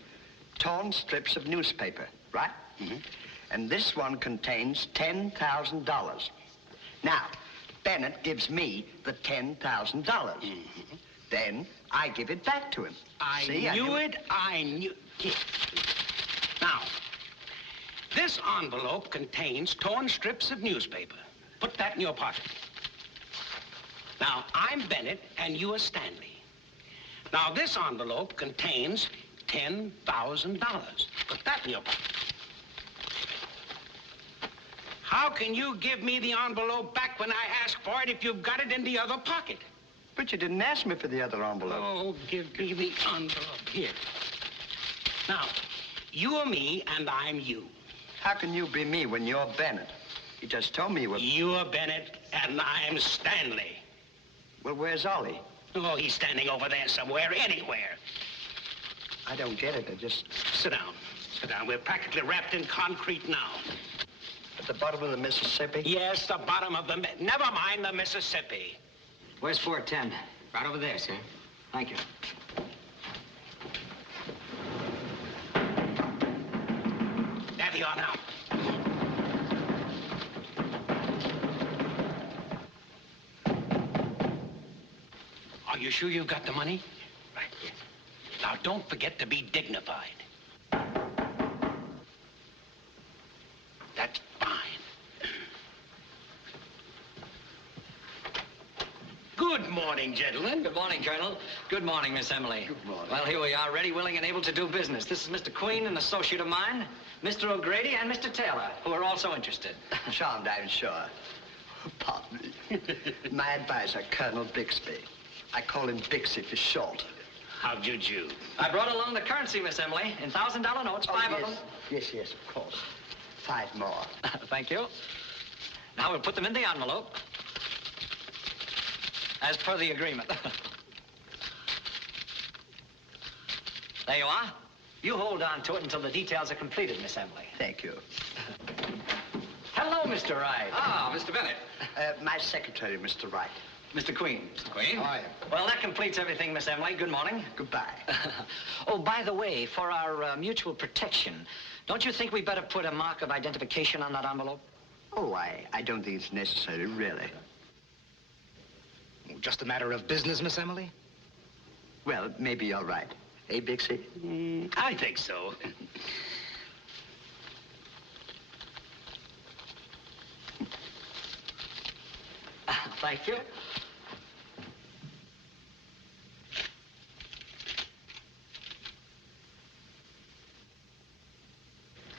torn strips of newspaper, right? Mm-hmm. And this one contains $10,000. Now, Bennett gives me the $10,000. Mm-hmm. Then I give it back to him. I knew it. Yeah. Now, this envelope contains torn strips of newspaper. Put that in your pocket. Now, I'm Bennett, and you are Stanley. Now, this envelope contains $10,000. Put that in your pocket. How can you give me the envelope back when I ask for it if you've got it in the other pocket? But you didn't ask me for the other envelope. Oh, give me the envelope. Here. Now, you are me, and I'm you. How can you be me when you're Bennett? You just told me you were... You're Bennett, and I'm Stanley. Well, where's Ollie? Oh, he's standing over there somewhere, anywhere. I don't get it. I just... Sit down. Sit down. We're practically wrapped in concrete now. At the bottom of the Mississippi? Yes, the bottom of the... Never mind the Mississippi. Where's 410? Right over there, sir. Thank you. There they are now. Are you sure you've got the money? Right, yes. Now, don't forget to be dignified. That's fine. Good morning, gentlemen. Good morning, Colonel. Good morning, Miss Emily. Good morning. Well, here we are, ready, willing, and able to do business. This is Mr. Queen, an associate of mine, Mr. O'Grady, and Mr. Taylor, who are also interested. Charmed, I'm sure. Pardon me. My advisor, Colonel Bixby. I call him Bixie for short. How'd you do? I brought along the currency, Miss Emily, in $1,000 notes, 5 of them. Yes, yes, of course. 5 more. Thank you. Now we'll put them in the envelope. As per the agreement. There you are. You hold on to it until the details are completed, Miss Emily. Thank you. Hello, Mr. Wright. Ah, Mr. Bennett. My secretary, Mr. Wright. Mr. Queen. Mr. Queen. How are you? Well, that completes everything, Miss Emily. Good morning. Goodbye. Oh, by the way, for our mutual protection, don't you think we better put a mark of identification on that envelope? Oh, I don't think it's necessary, really. Just a matter of business, Miss Emily? Well, maybe you're right. Eh, Bixie? I think so. Thank you.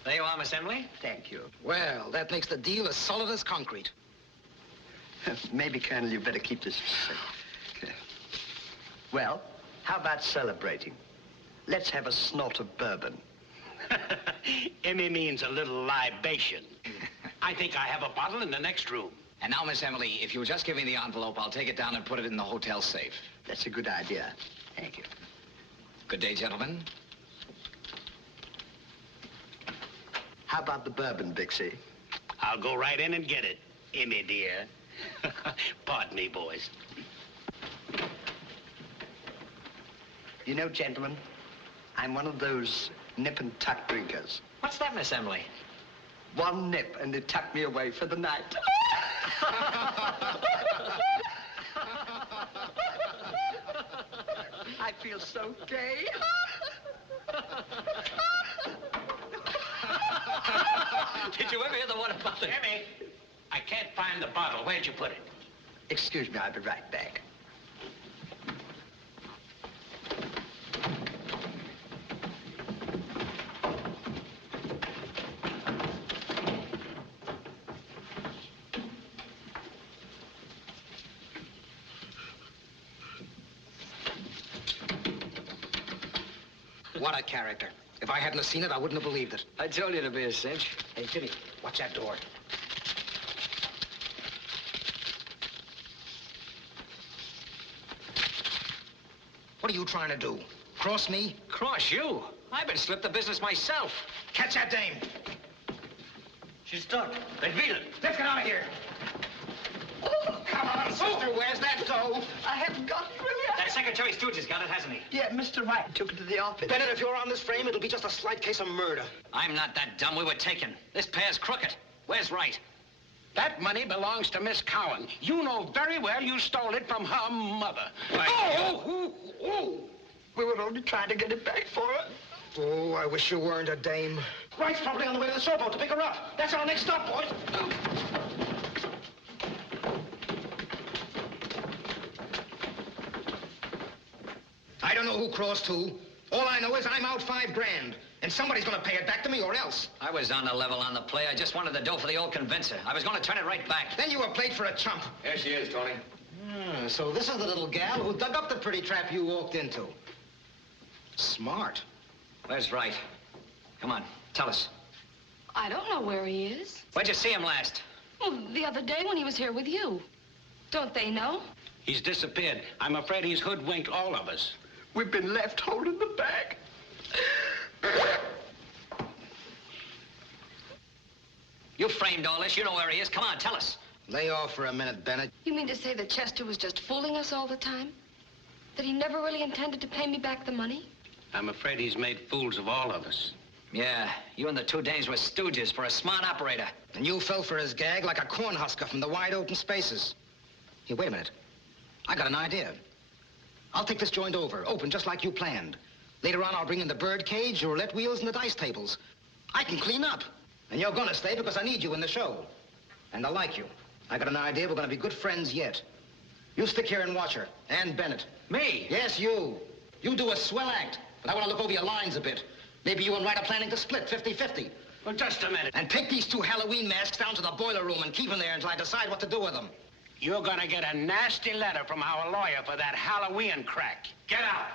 There you are, Miss Emily. Thank you. Well, that makes the deal as solid as concrete. Maybe, Colonel, you better keep this. Well, how about celebrating? Let's have a snort of bourbon. Emmy means a little libation. I think I have a bottle in the next room. And now, Miss Emily, if you'll just give me the envelope, I'll take it down and put it in the hotel safe. That's a good idea. Thank you. Good day, gentlemen. How about the bourbon, Bixie? I'll go right in and get it, Emmy dear. Pardon me, boys. You know, gentlemen, I'm one of those nip and tuck drinkers. What's that, Miss Emily? One nip and they tuck me away for the night. I feel so gay. Did you ever hear the one about the... Emmy, I can't find the bottle. Where'd you put it? Excuse me, I'll be right back. What a character. If I hadn't have seen it, I wouldn't have believed it. I told you to be a cinch. Hey, Jimmy, watch that door. What are you trying to do? Cross me? Cross you? I've been slipped the business myself. Catch that dame. She's stuck. Then beat it. Let's get out of here. Come on, sister. Where's that dough? I haven't got it, really. That secretary stooge has got it, hasn't he? Yeah, Mr. Wright took it to the office. Bennett, if you're on this frame, it'll be just a slight case of murder. I'm not that dumb. We were taken. This pair's crooked. Where's Wright? That money belongs to Miss Cowan. You know very well you stole it from her mother. We were only trying to get it back for her. Oh, I wish you weren't a dame. Wright's probably on the way to the showboat to pick her up. That's our next stop, boys. I don't know who crossed who. All I know is I'm out $5 grand. And somebody's gonna pay it back to me or else. I was on the level on the play. I just wanted the dough for the old convincer. I was going to turn it right back. Then you were played for a chump. There she is, Tony. So this is the little gal who dug up the pretty trap you walked into. Smart. Where's Wright? Come on, tell us. I don't know where he is. Where'd you see him last? Well, the other day when he was here with you. Don't they know? He's disappeared. I'm afraid he's hoodwinked all of us. We've been left holding the bag. You framed all this. You know where he is. Come on, tell us. Lay off for a minute, Bennett. You mean to say that Chester was just fooling us all the time? That he never really intended to pay me back the money? I'm afraid he's made fools of all of us. Yeah, you and the two dames were stooges for a smart operator. And you fell for his gag like a cornhusker from the wide open spaces. Here, wait a minute. I got an idea. I'll take this joint over, open just like you planned. Later on, I'll bring in the bird cage, the roulette wheels, and the dice tables. I can clean up. And you're gonna stay because I need you in the show. And I like you. I got an idea. We're gonna be good friends yet. You stick here and watch her. And Bennett. Me? Yes, you. You do a swell act. But I want to look over your lines a bit. Maybe you and Wright are planning to split 50-50. Well, just a minute. And take these two Halloween masks down to the boiler room and keep them there until I decide what to do with them. You're gonna get a nasty letter from our lawyer for that Halloween crack. Get out.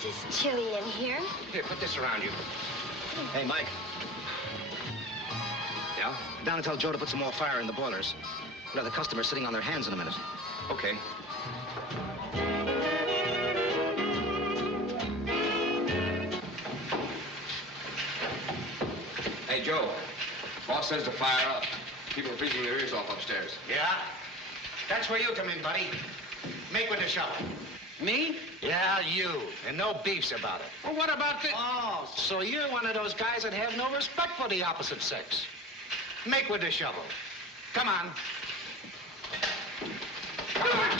It's chilly in here. Here, put this around you. Hey, Mike. Yeah? Down and tell Joe to put some more fire in the boilers. We'll have the customers sitting on their hands in a minute. Okay. Hey, Joe. Boss says to fire up. People are freezing their ears off upstairs. Yeah? That's where you come in, buddy. Make with the shovel. Me? Yeah, you. And no beefs about it. Well, what about the... Oh, so you're one of those guys that have no respect for the opposite sex. Make with the shovel. Come on. Come on.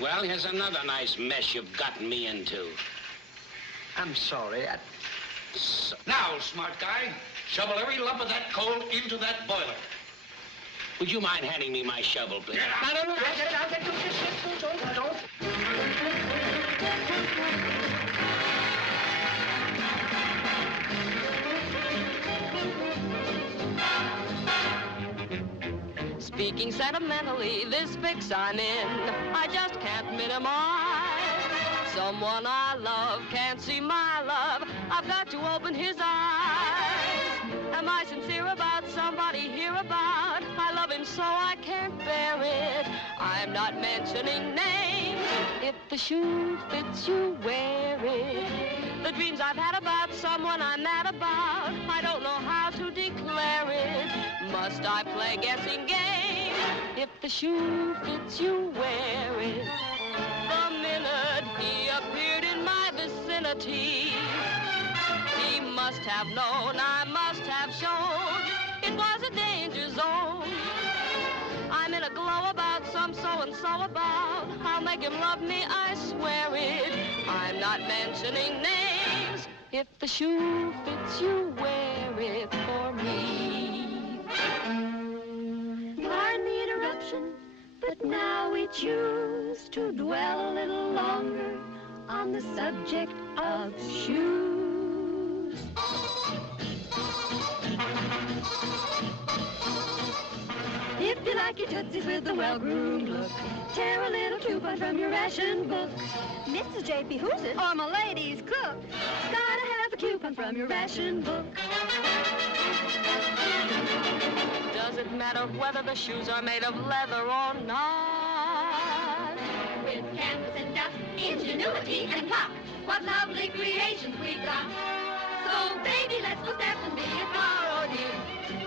Well, here's another nice mess you've gotten me into. I'm sorry. Now, smart guy, shovel every lump of that coal into that boiler. Would you mind handing me my shovel, please? No, I'll get it. I'll get it. Don't. Speaking sentimentally, this fix I'm in, I just can't minimize. So Someone I love can't see my love. I've got to open his eyes. Am I sincere about somebody hereabout? I love him so I can't bear it. I'm not mentioning names. If the shoe fits you, wear it. The dreams I've had about someone I'm mad about, I don't know how to declare it. Must I play guessing game? If the shoe fits you, wear it. The minute he appeared in my vicinity, he must have known, I must have shown, it was a danger zone. I'm in a glow about some so-and-so about. I'll make him love me, I swear it. I'm not mentioning names. If the shoe fits you, wear it for me. Pardon the interruption, but now we choose to dwell a little longer on the subject of shoes. If you like your tootsies with a well-groomed look, tear a little coupon from your ration book. Mrs. J.P. Who's it? Or my lady's cook. Gotta have a coupon from your ration book. Does it matter whether the shoes are made of leather or not? With canvas and dust, ingenuity and pluck, what lovely creations we've got. So, baby, let's go step and be a car, oh dear.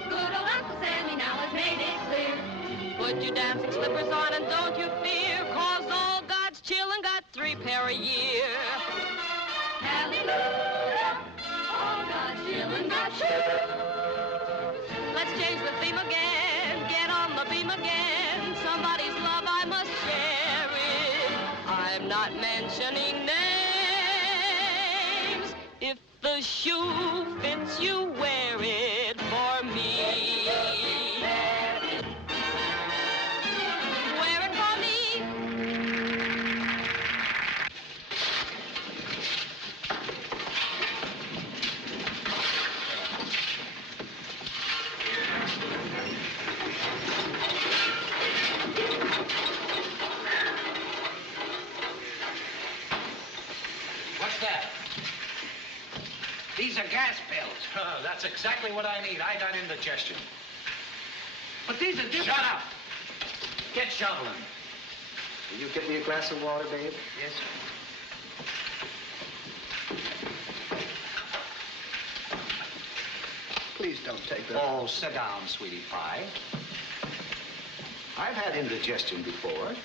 Good old Uncle Sammy now has made it clear. Put your dancing slippers on and don't you fear, 'cause old God's chillin' got 3 pair a year. Hallelujah, all God's children got shoes. Let's change the theme again, get on the beam again. Somebody's love, I must share it. I'm not mentioning names. If the shoe fits you, wear it for me. Wear it for me. What's that? These are gas pills. Oh, that's exactly what I need. I got indigestion. But these are different. Shut up! Get shoveling. Will you get me a glass of water, babe? Yes, sir. Please don't take that. Oh, sit down, sweetie pie. I've had indigestion before.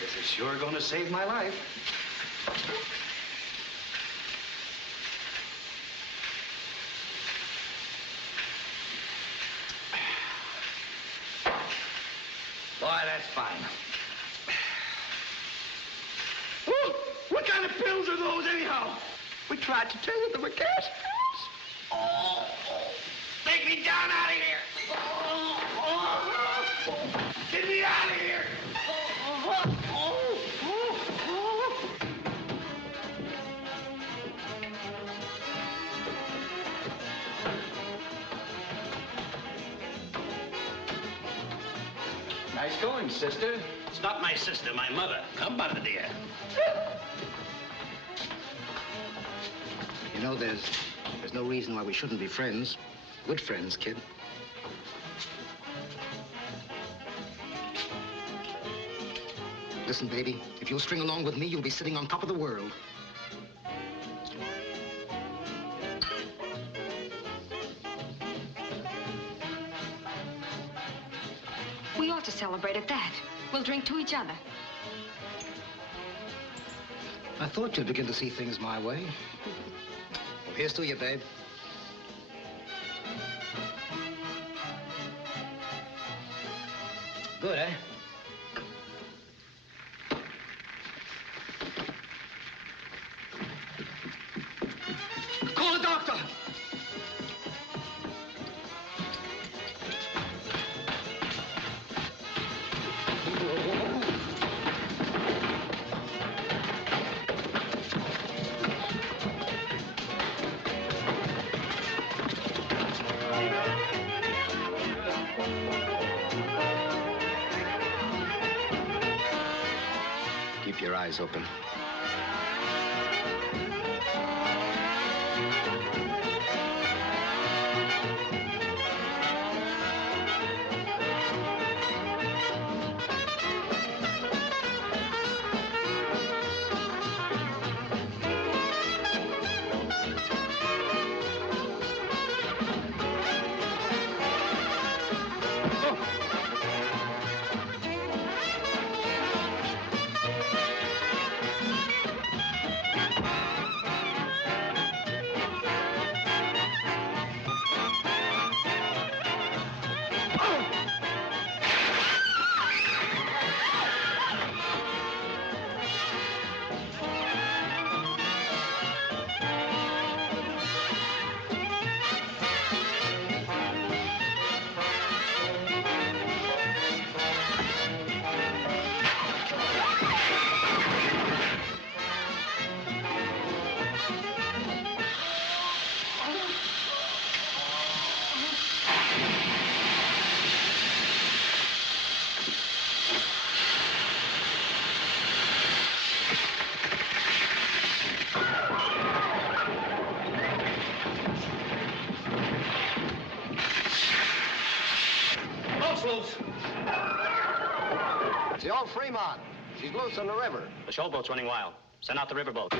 This is sure going to save my life. Boy, that's fine. Ooh, what kind of pills are those, anyhow? We tried to tell you they were gas pills. Oh, take me down out of here. Get me out of here. Nice going, sister. It's not my sister, my mother. Come, mother dear. You know, there's no reason why we shouldn't be friends. Good friends, kid. Listen, baby, if you'll string along with me, you'll be sitting on top of the world. We ought to celebrate at that. We'll drink to each other. I thought you'd begin to see things my way. Well, here's to you, babe. Good, eh? Call the doctor. eyes open. It's the old Fremont. She's loose on the river. The showboat's running wild. Send out the riverboat.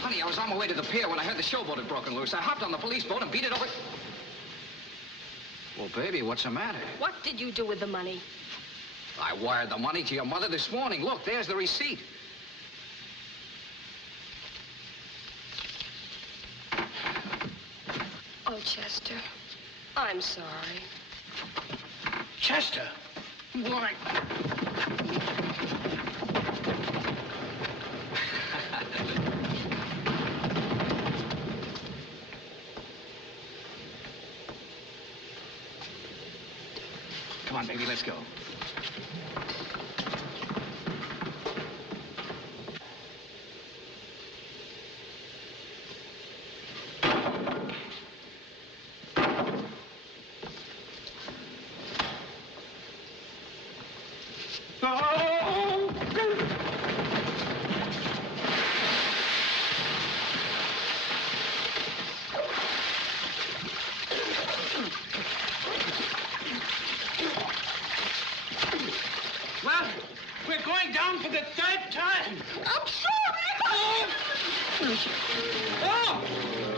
Honey, I was on my way to the pier when I heard the showboat had broken loose. I hopped on the police boat and beat it over. Well, baby, what's the matter? What did you do with the money? I wired the money to your mother this morning. Look, there's the receipt. Oh, Chester, I'm sorry. Chester? Why? Come on, baby, let's go. Well, we're going down for the third time. I'm sorry. Oh!